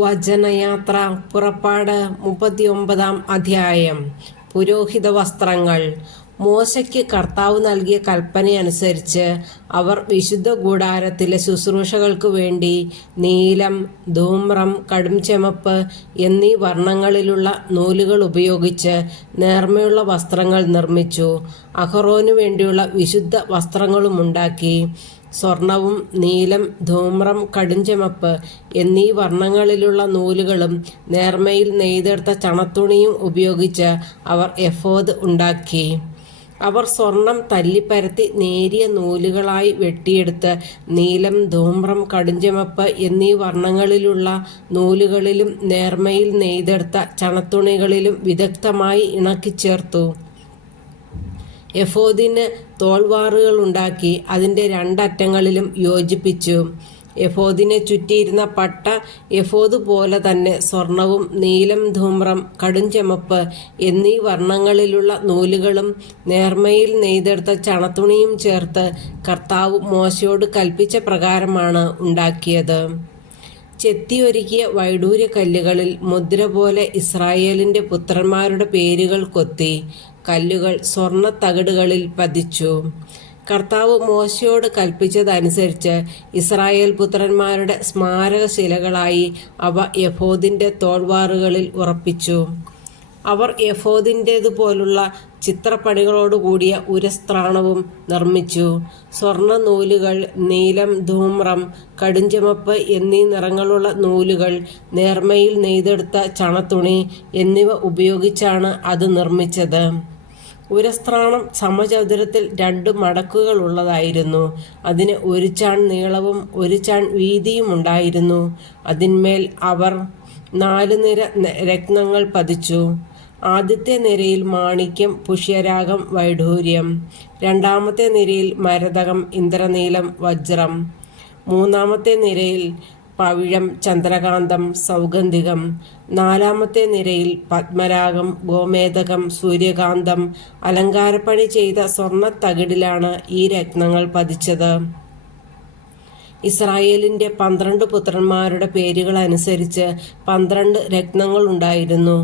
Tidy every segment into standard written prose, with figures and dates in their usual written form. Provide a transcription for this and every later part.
വചനയാത്ര പുറപ്പാട് 39 അധ്യായം. പുരോഹിത വസ്ത്രങ്ങൾ. മോശയ്ക്ക് കർത്താവ് നൽകിയ കൽപ്പനയനുസരിച്ച് അവർ വിശുദ്ധ കൂടാരത്തിലെ ശുശ്രൂഷകൾക്കു വേണ്ടി നീലം, ധൂമ്രം, കടുംചുമപ്പ് എന്നീ വർണ്ണങ്ങളിലുള്ള നൂലുകൾ ഉപയോഗിച്ച് നേർമയുള്ള വസ്ത്രങ്ങൾ നിർമ്മിച്ചു. അഹറോനു വേണ്ടിയുള്ള വിശുദ്ധ വസ്ത്രങ്ങളുമുണ്ടാക്കി. സ്വർണവും നീലം, ധൂമ്രം, കടുംചുമപ്പ് എന്നീ വർണ്ണങ്ങളിലുള്ള നൂലുകളും നേർമയിൽ നെയ്തെടുത്ത ചണത്തുണിയും ഉപയോഗിച്ച് അവർ എഫോദ് ഉണ്ടാക്കി. അവർ സ്വർണം തല്ലിപ്പരത്തി നേരിയ നൂലുകളായി വെട്ടിയെടുത്ത് നീലം, ധൂമ്രം, കടുംചുമപ്പ് എന്നീ വർണ്ണങ്ങളിലുള്ള നൂലുകളിലും നേർമയിൽ നെയ്തെടുത്ത ചണത്തുണികളിലും വിദഗ്ധമായി ഇണക്കിച്ചേർത്തു. എഫോദിന് തോൾവാറുകളുണ്ടാക്കി അതിൻ്റെ രണ്ടറ്റങ്ങളിലും യോജിപ്പിച്ചു. എഫോദിനെ ചുറ്റിയിരുന്ന പട്ട എഫോദ് പോലെ തന്നെ സ്വർണവും നീലം, ധൂമ്രം, കടുംചുമപ്പ് എന്നീ വർണ്ണങ്ങളിലുള്ള നൂലുകളും നേർമയിൽ നെയ്തെടുത്ത ചണത്തുണിയും ചേർത്ത് കർത്താവ് മോശയോട് കൽപ്പിച്ച പ്രകാരമാണ് ഉണ്ടാക്കിയത്. ചെത്തിയൊരുക്കിയ വൈഡൂര്യക്കല്ലുകളിൽ മുദ്ര പോലെ ഇസ്രായേലിൻ്റെ പുത്രന്മാരുടെ പേരുകൾ കൊത്തി കല്ലുകൾ സ്വർണ്ണ തകിടുകളിൽ പതിച്ചു. കർത്താവ് മോശയോട് കൽപ്പിച്ചതനുസരിച്ച് ഇസ്രായേൽ പുത്രന്മാരുടെ സ്മാരകശിലകളായി അവ എഫോദിൻ്റെ തോൾവാറുകളിൽ ഉറപ്പിച്ചു. അവർ എഫോദിൻ്റേതുപോലുള്ള ചിത്രപ്പണികളോടുകൂടിയ ഉരസ്ത്രാണവും നിർമ്മിച്ചു. സ്വർണ്ണ നൂലുകൾ, നീലം, ധൂമ്രം, കടുംചുമപ്പ് എന്നീ നിറങ്ങളുള്ള നൂലുകൾ, നേർമയിൽ നെയ്തെടുത്ത ചണത്തുണി എന്നിവ ഉപയോഗിച്ചാണ് അത് നിർമ്മിച്ചത്. ഉരസ്ത്രാണം സമചതുരത്തിൽ 2 മടക്കുകളുള്ളതായിരുന്നു. അതിന് 1 ചാൺ നീളവും 1 ചാൺ വീതിയും ഉണ്ടായിരുന്നു. അതിന്മേൽ അവർ 4 നിര രത്നങ്ങൾ പതിച്ചു. ആദ്യത്തെ നിരയിൽ മാണിക്യം, പുഷ്യരാഗം, വൈഡൂര്യം. രണ്ടാമത്തെ നിരയിൽ മരതകം, ഇന്ദ്രനീലം, വജ്രം. മൂന്നാമത്തെ നിരയിൽ പവിഴം, ചന്ദ്രകാന്തം, സൗഗന്ധികം. നാലാമത്തെ നിരയിൽ പത്മരാഗം, ഗോമേതകം, സൂര്യകാന്തം. അലങ്കാരപ്പണി ചെയ്ത സ്വർണ്ണ തകിടിലാണ് ഈ രത്നങ്ങൾ പതിച്ചത്. ഇസ്രായേലിൻ്റെ 12 പുത്രന്മാരുടെ പേരുകളനുസരിച്ച് 12 രത്നങ്ങളുണ്ടായിരുന്നു.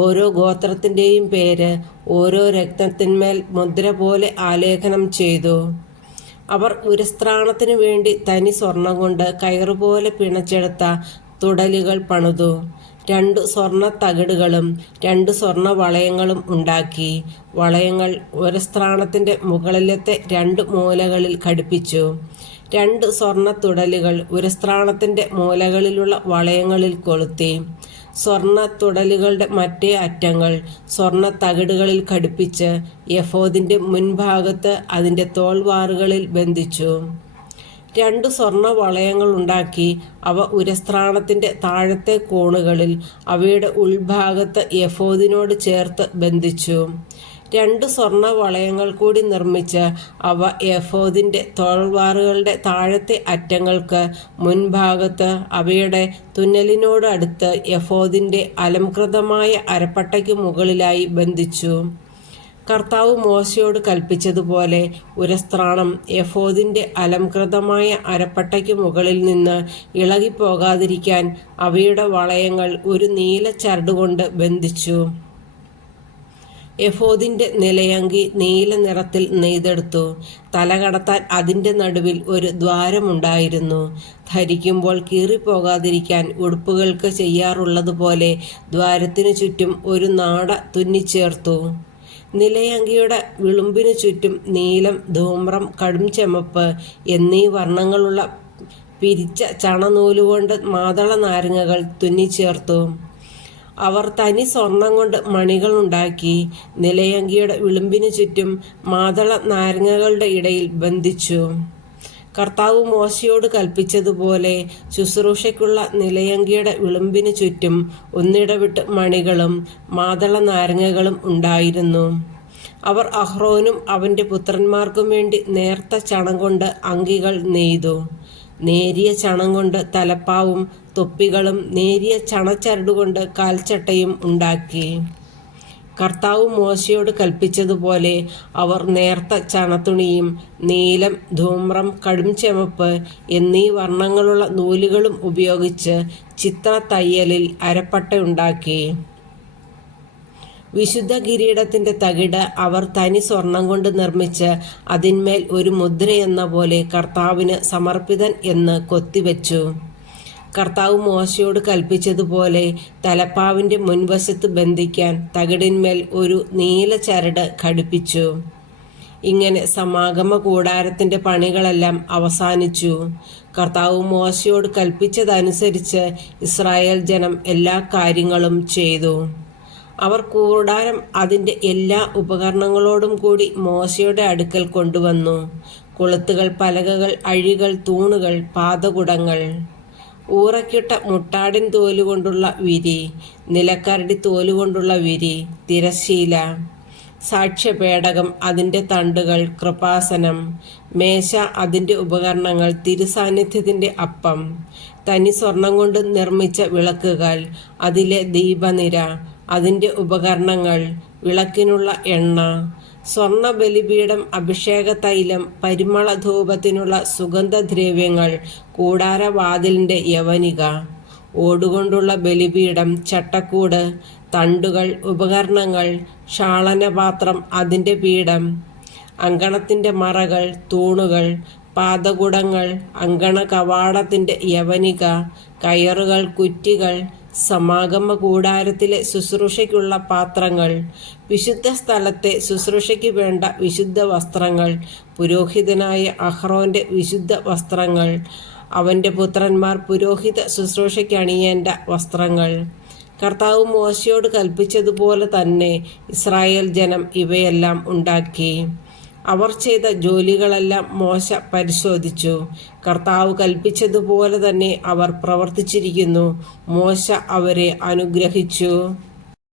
ഓരോ ഗോത്രത്തിൻ്റെയും പേര് ഓരോ രത്നത്തിന്മേൽ മുദ്ര പോലെ ആലേഖനം ചെയ്തു. അവർ ഉരസ്ത്രാണത്തിനു വേണ്ടി തനി സ്വർണം കൊണ്ട് കയറുപോലെ പിണച്ചെടുത്ത തുടലുകൾ പണിതു. 2 സ്വർണ്ണ തകിടുകളും 2 സ്വർണ്ണ വളയങ്ങളും ഉണ്ടാക്കി. വളയങ്ങൾ ഉരസ്ത്രാണത്തിൻ്റെ മുകളിലത്തെ 2 മൂലകളിൽ ഘടിപ്പിച്ചു. 2 സ്വർണ്ണ തുടലുകൾ ഉരസ്ത്രാണത്തിൻ്റെ മൂലകളിലുള്ള വളയങ്ങളിൽ കൊളുത്തി. സ്വർണ്ണ തുടലുകളുടെ മറ്റേ അറ്റങ്ങൾ സ്വർണ്ണ തകിടുകളിൽ ഘടിപ്പിച്ച് എഫോദിൻ്റെ മുൻഭാഗത്ത് അതിൻ്റെ തോൾവാറുകളിൽ ബന്ധിച്ചു. 2 സ്വർണ്ണ വളയങ്ങളുണ്ടാക്കി അവ ഉരസ്ത്രാണത്തിൻ്റെ താഴത്തെ കോണുകളിൽ അവയുടെ ഉൾഭാഗത്ത് എഫോദിനോട് ചേർത്ത് ബന്ധിച്ചു. 2 സ്വർണ്ണ വളയങ്ങൾ കൂടി നിർമ്മിച്ച് അവ എഫോദിൻ്റെ തോൾവാറുകളുടെ താഴത്തെ അറ്റങ്ങൾക്ക് മുൻഭാഗത്ത് അവയുടെ തുന്നലിനോട് അടുത്ത് എഫോദിൻ്റെ അലംകൃതമായ അരപ്പട്ടയ്ക്ക് മുകളിലായി ബന്ധിച്ചു. കർത്താവ് മോശയോട് കൽപ്പിച്ചതുപോലെ ഉരസ്ത്രാണം എഫോദിൻ്റെ അലംകൃതമായ അരപ്പട്ടയ്ക്ക് മുകളിൽ നിന്ന് ഇളകിപ്പോകാതിരിക്കാൻ അവയുടെ വളയങ്ങൾ ഒരു നീല ചരടുകൊണ്ട് ബന്ധിച്ചു. എഫോദിൻ്റെ നിലയങ്കി നീല നിറത്തിൽ നെയ്തെടുത്തു. തല കടത്താൻ അതിൻ്റെ നടുവിൽ ഒരു ദ്വാരമുണ്ടായിരുന്നു. ധരിക്കുമ്പോൾ കീറിപ്പോകാതിരിക്കാൻ ഉടുപ്പുകൾക്ക് ചെയ്യാറുള്ളതുപോലെ ദ്വാരത്തിനു ചുറ്റും ഒരു നാട തുന്നിച്ചേർത്തു. നിലയങ്കിയുടെ വിളുമ്പിനു ചുറ്റും നീലം, ധൂമ്രം, കടുംചുമപ്പ് എന്നീ വർണ്ണങ്ങളുള്ള പിരിച്ച ചണനൂലുകൊണ്ട് മാതള നാരങ്ങകൾ തുന്നിച്ചേർത്തു. അവർ തനി സ്വർണം കൊണ്ട് മണികളുണ്ടാക്കി നിലയങ്കിയുടെ വിളുമ്പിനു ചുറ്റും മാതള നാരങ്ങകളുടെ ഇടയിൽ ബന്ധിച്ചു. കർത്താവ് മോശയോട് കൽപ്പിച്ചതുപോലെ ശുശ്രൂഷയ്ക്കുള്ള നിലയങ്കിയുടെ വിളുമ്പിനു ചുറ്റും ഒന്നിടവിട്ട് മണികളും മാതള നാരങ്ങകളും ഉണ്ടായിരുന്നു. അവർ അഹ്റോനും അവൻ്റെ പുത്രന്മാർക്കും വേണ്ടി നേർത്ത ചണം കൊണ്ട് അങ്കികൾ നെയ്തു. നേരിയ ചണം കൊണ്ട് തലപ്പാവും തൊപ്പികളും നേരിയ ചണച്ചരടുകൊണ്ട് കാൽച്ചട്ടയും ഉണ്ടാക്കി. കർത്താവ് മോശയോട് കൽപ്പിച്ചതുപോലെ അവർ നേർത്ത ചണത്തുണിയും നീലം, ധൂമ്രം, കടുംചുവപ്പ് എന്നീ വർണ്ണങ്ങളുള്ള നൂലുകളും ഉപയോഗിച്ച് ചിത്രത്തയ്യലിൽ അരപ്പട്ടയുണ്ടാക്കി. വിശുദ്ധ കിരീടത്തിന്റെ തകിട് അവർ തനി സ്വർണം കൊണ്ട് നിർമ്മിച്ച് അതിന്മേൽ ഒരു മുദ്രയെന്ന പോലെ കർത്താവിന് സമർപ്പിതൻ എന്ന് കൊത്തിവെച്ചു. കർത്താവ് മോശയോട് കൽപ്പിച്ചതുപോലെ തലപ്പാവിന്റെ മുൻവശത്ത് ബന്ധിക്കാൻ തകിടിന്മേൽ ഒരു നീല ചരട് ഘടിപ്പിച്ചു. ഇങ്ങനെ സമാഗമ കൂടാരത്തിന്റെ പണികളെല്ലാം അവസാനിച്ചു. കർത്താവ് മോശയോട് കൽപ്പിച്ചതനുസരിച്ച് ഇസ്രായേൽ ജനം എല്ലാ കാര്യങ്ങളും ചെയ്തു. അവർ കൂടാരം അതിൻ്റെ എല്ലാ ഉപകരണങ്ങളോടും കൂടി മോശയുടെ അടുക്കൽ കൊണ്ടുവന്നു. കൊളുത്തുകൾ, പലകകൾ, അഴികൾ, തൂണുകൾ, പാദകുടങ്ങൾ, ഊറയ്ക്കിട്ട മുട്ടാടിൻ തോലുകൊണ്ടുള്ള വിരി, നിലക്കരടി തോലുകൊണ്ടുള്ള വിരി, തിരശ്ശീല, സാക്ഷ്യപേടകം, അതിൻ്റെ തണ്ടുകൾ, കൃപാസനം, മേശ, അതിൻ്റെ ഉപകരണങ്ങൾ, തിരുസാന്നിധ്യത്തിൻ്റെ അപ്പം, തനി സ്വർണം കൊണ്ട് നിർമ്മിച്ച വിളക്കുകൾ, അതിലെ ദീപനിര, അതിൻ്റെ ഉപകരണങ്ങൾ, വിളക്കിനുള്ള എണ്ണ, സ്വർണ്ണ ബലിപീഠം, അഭിഷേക തൈലം, പരിമളധൂപത്തിനുള്ള സുഗന്ധദ്രവ്യങ്ങൾ, കൂടാരവാതിലിൻ്റെ യവനിക, ഓടുകൊണ്ടുള്ള ബലിപീഠം, ചട്ടക്കൂട്, തണ്ടുകൾ, ഉപകരണങ്ങൾ, ക്ഷാളനപാത്രം, അതിൻ്റെ പീഠം, അങ്കണത്തിൻ്റെ മറകൾ, തൂണുകൾ, പാദകുടങ്ങൾ, അങ്കണ കവാടത്തിൻ്റെ യവനിക, കയറുകൾ, കുറ്റികൾ, സമാഗമ കൂടാരത്തിലെ ശുശ്രൂഷയ്ക്കുള്ള പാത്രങ്ങൾ, വിശുദ്ധ സ്ഥലത്തെ ശുശ്രൂഷയ്ക്ക് വേണ്ട വിശുദ്ധ വസ്ത്രങ്ങൾ, പുരോഹിതനായ അഹ്റോന്റെ വിശുദ്ധ വസ്ത്രങ്ങൾ, അവൻ്റെ പുത്രന്മാർ പുരോഹിത ശുശ്രൂഷയ്ക്ക് അണിയേണ്ട വസ്ത്രങ്ങൾ. കർത്താവ് മോശയോട് കൽപ്പിച്ചതുപോലെ തന്നെ ഇസ്രായേൽ ജനം ഇവയെല്ലാം ഉണ്ടാക്കി. അവർ ചെയ്ത ജോലികളെല്ലാം മോശ പരിശോധിച്ചു. കർത്താവ് കൽപ്പിച്ചതുപോലെ തന്നെ അവർ പ്രവർത്തിച്ചിരിക്കുന്നു. മോശ അവരെ അനുഗ്രഹിച്ചു.